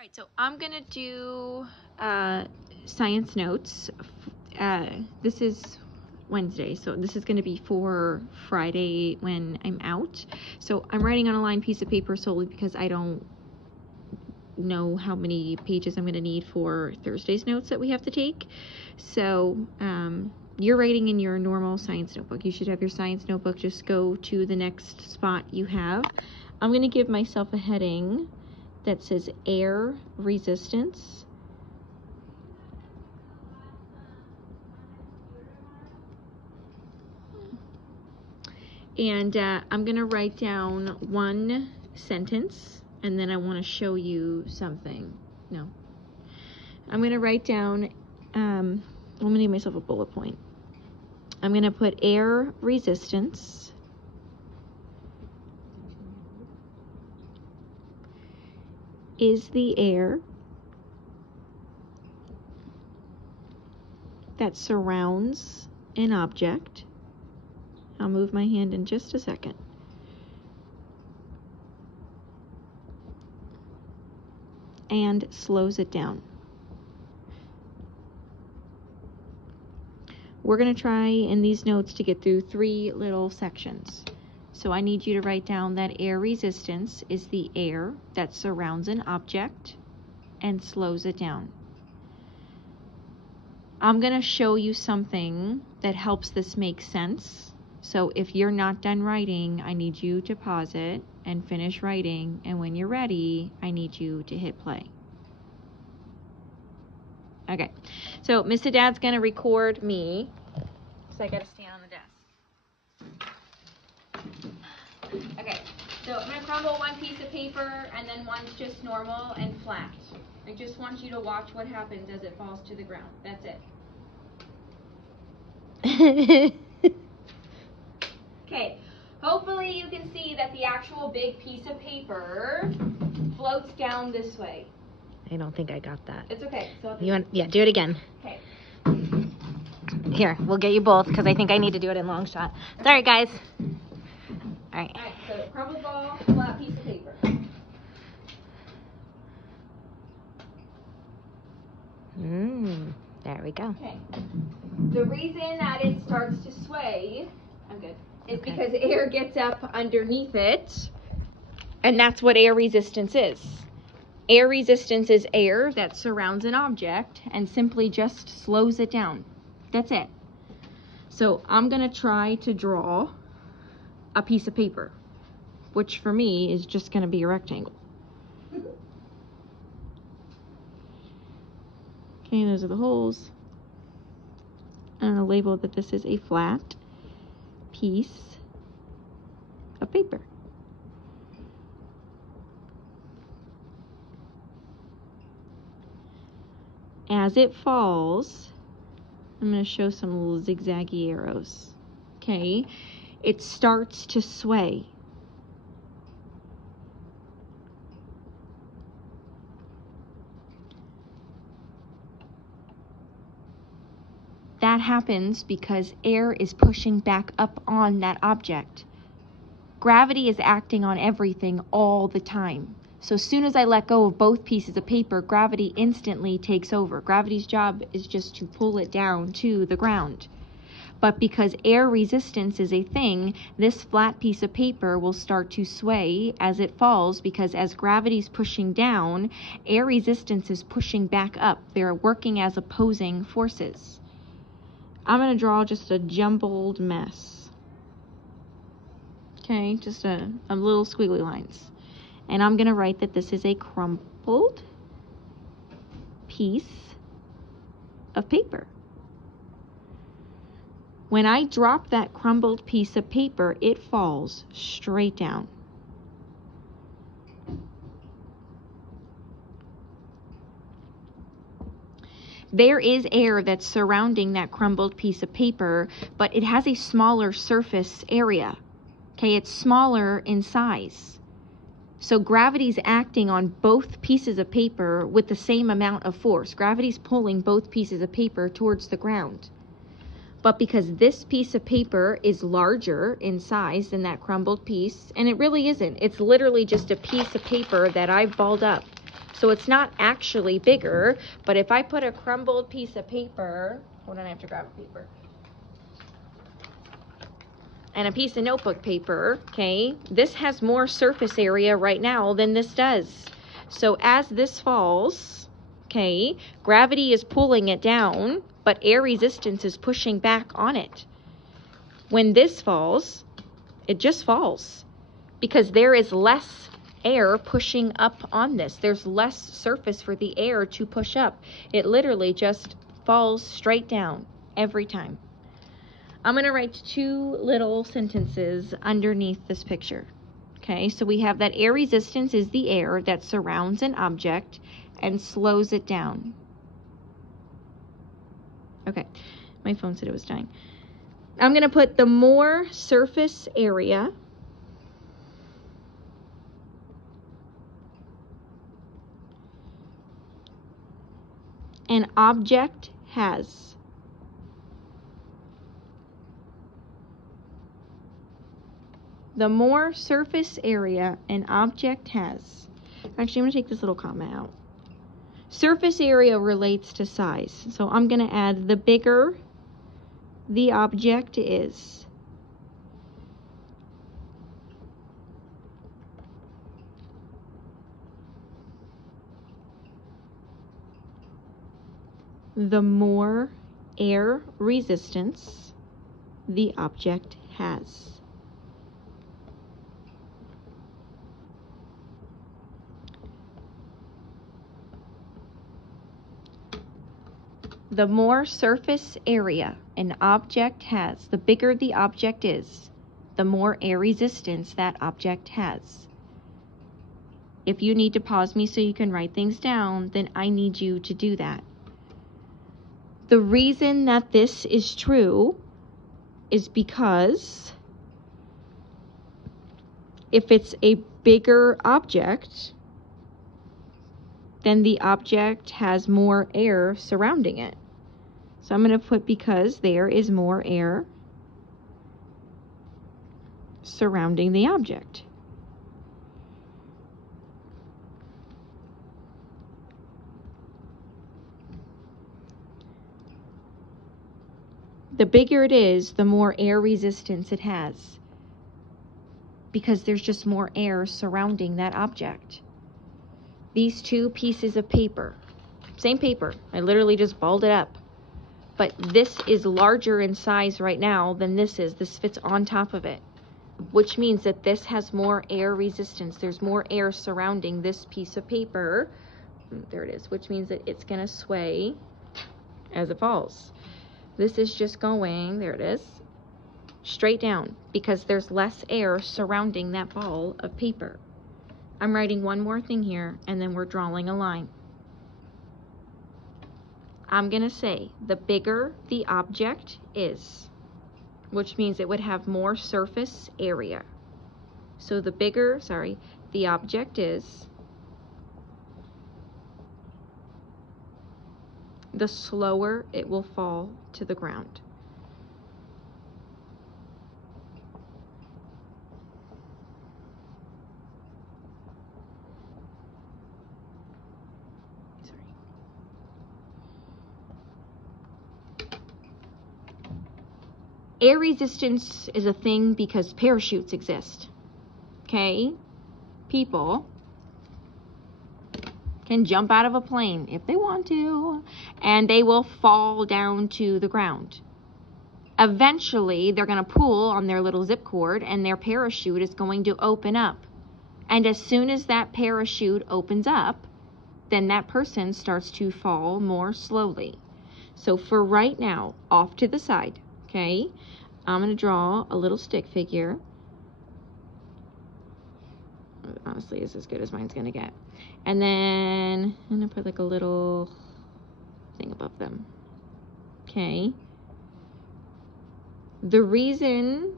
All right, so I'm gonna do science notes. This is Wednesday, so this is gonna be for Friday when I'm out. So I'm writing on a lined piece of paper solely because I don't know how many pages I'm gonna need for Thursday's notes that we have to take. So you're writing in your normal science notebook. You should have your science notebook. Just go to the next spot you have. I'm gonna give myself a heading that says air resistance. And I'm gonna write down one sentence, and then I wanna show you something. No. I'm gonna write down, I'm gonna give myself a bullet point. I'm gonna put air resistance is the air that surrounds an object. I'll move my hand in just a second. And slows it down. We're going to try in these notes to get through 3 little sections. So I need you to write down that air resistance is the air that surrounds an object and slows it down. I'm going to show you something that helps this make sense. So if you're not done writing, I need you to pause it and finish writing. And when you're ready, I need you to hit play. Okay, so Miss Dad's going to record me. So I got to stand on the desk. Okay, so I'm going to crumble one piece of paper, and then one's just normal and flat. I just want you to watch what happens as it falls to the ground. That's it. Okay, hopefully you can see that the actual big piece of paper floats down this way. I don't think I got that. It's okay. So Yeah, do it again. Okay. Here, we'll get you both because I think I need to do it in long shot. Sorry, guys. All right. All right, so crumpled ball, flat piece of paper. There we go. Okay. The reason that it starts to sway, is because air gets up underneath it, and that's what air resistance is. Air resistance is air that surrounds an object and simply just slows it down. That's it. So I'm going to try to draw a piece of paper, which for me is just going to be a rectangle. Okay, those are the holes. I'm going to label that this is a flat piece of paper. As it falls, I'm going to show some little zigzaggy arrows. Okay, it starts to sway. That happens because air is pushing back up on that object. Gravity is acting on everything all the time. So as soon as I let go of both pieces of paper, gravity instantly takes over. Gravity's job is just to pull it down to the ground. But because air resistance is a thing, this flat piece of paper will start to sway as it falls, because as gravity's pushing down, air resistance is pushing back up. They're working as opposing forces. I'm going to draw just a jumbled mess. Okay, just a little squiggly lines. And I'm going to write that this is a crumpled piece of paper. When I drop that crumpled piece of paper, it falls straight down. There is air that's surrounding that crumpled piece of paper, but it has a smaller surface area. Okay, it's smaller in size. So gravity's acting on both pieces of paper with the same amount of force. Gravity's pulling both pieces of paper towards the ground. But because this piece of paper is larger in size than that crumbled piece, and it really isn't. It's literally just a piece of paper that I've balled up. So it's not actually bigger, but if I put a crumbled piece of paper, hold on, I have to grab a paper, and a piece of notebook paper, okay, this has more surface area right now than this does. So as this falls, okay, gravity is pulling it down, but air resistance is pushing back on it. When this falls, it just falls because there is less air pushing up on this. There's less surface for the air to push up. It literally just falls straight down every time. I'm going to write 2 little sentences underneath this picture. Okay, so we have that air resistance is the air that surrounds an object and slows it down. Okay, my phone said it was dying. I'm going to put the more surface area an object has. The more surface area an object has. Actually, I'm going to take this little comma out. Surface area relates to size. So I'm going to add the bigger the object is. The more air resistance the object has. The more surface area an object has, the bigger the object is, the more air resistance that object has. If you need to pause me so you can write things down, then I need you to do that. The reason that this is true is because if it's a bigger object, then the object has more air surrounding it. So I'm going to put because there is more air surrounding the object. The bigger it is, the more air resistance it has, because there's just more air surrounding that object. These 2 pieces of paper, same paper, I literally just balled it up, but this is larger in size right now than this is. This fits on top of it, which means that this has more air resistance. There's more air surrounding this piece of paper. There it is, which means that it's going to sway as it falls. This is just going, there it is, straight down because there's less air surrounding that ball of paper. I'm writing one more thing here and then we're drawing a line. I'm going to say the bigger the object is, which means it would have more surface area. So the bigger, the object is, the slower it will fall to the ground. Air resistance is a thing because parachutes exist. Okay? People can jump out of a plane if they want to, and they will fall down to the ground. Eventually, they're going to pull on their little zip cord, and their parachute is going to open up. And as soon as that parachute opens up, then that person starts to fall more slowly. So for right now, off to the side, okay, I'm going to draw a little stick figure. Honestly, it's as good as mine's going to get. And then I'm going to put like a little thing above them. Okay. The reason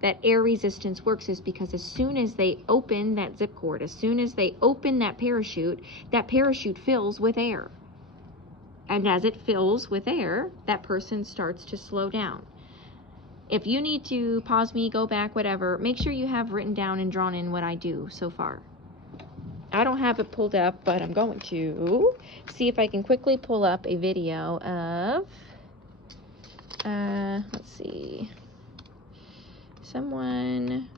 that air resistance works is because as soon as they open that zip cord, as soon as they open that parachute fills with air. And as it fills with air, that person starts to slow down. If you need to pause me, go back, whatever, make sure you have written down and drawn in what I do so far. I don't have it pulled up, but I'm going to see if I can quickly pull up a video of, let's see, someone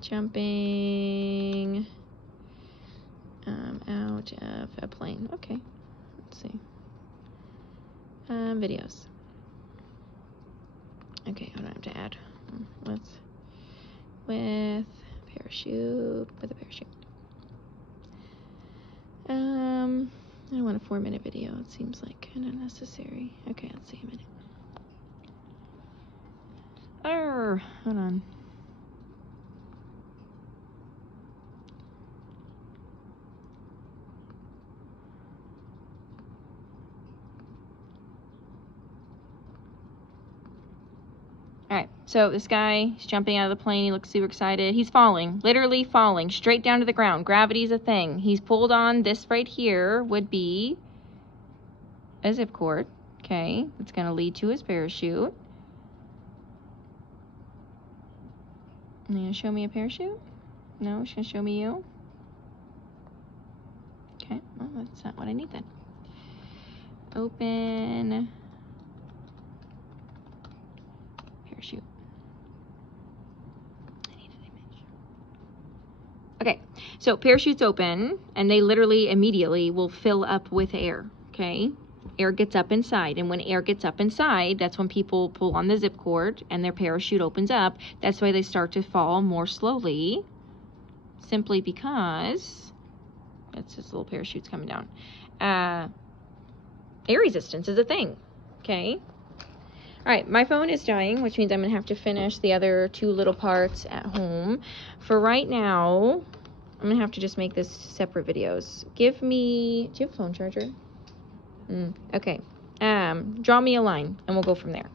jumping out of a plane. Okay, let's see. Videos. Okay, I don't have to add. With parachute, with a parachute. I don't want a 4-minute video. It seems like kind of necessary. Okay, let's see a minute. Hold on. Alright, so this guy, he's jumping out of the plane. He looks super excited. He's falling, literally falling, straight down to the ground. Gravity's a thing. He's pulled on this right here would be a zip cord. Okay, it's going to lead to his parachute. Are you going to show me a parachute? No, she's going to show me you? Okay, well, that's not what I need then. Open parachute. I need an image. Okay, so parachutes open, and they literally immediately will fill up with air, okay? Air gets up inside, and when air gets up inside, that's when people pull on the zip cord, and their parachute opens up. That's why they start to fall more slowly, simply because, that's just little parachutes coming down. Air resistance is a thing, okay? All right, my phone is dying, which means I'm going to have to finish the other 2 little parts at home. For right now, I'm going to have to just make this separate videos. Give me, do you have a phone charger? Okay. Draw me a line, and we'll go from there.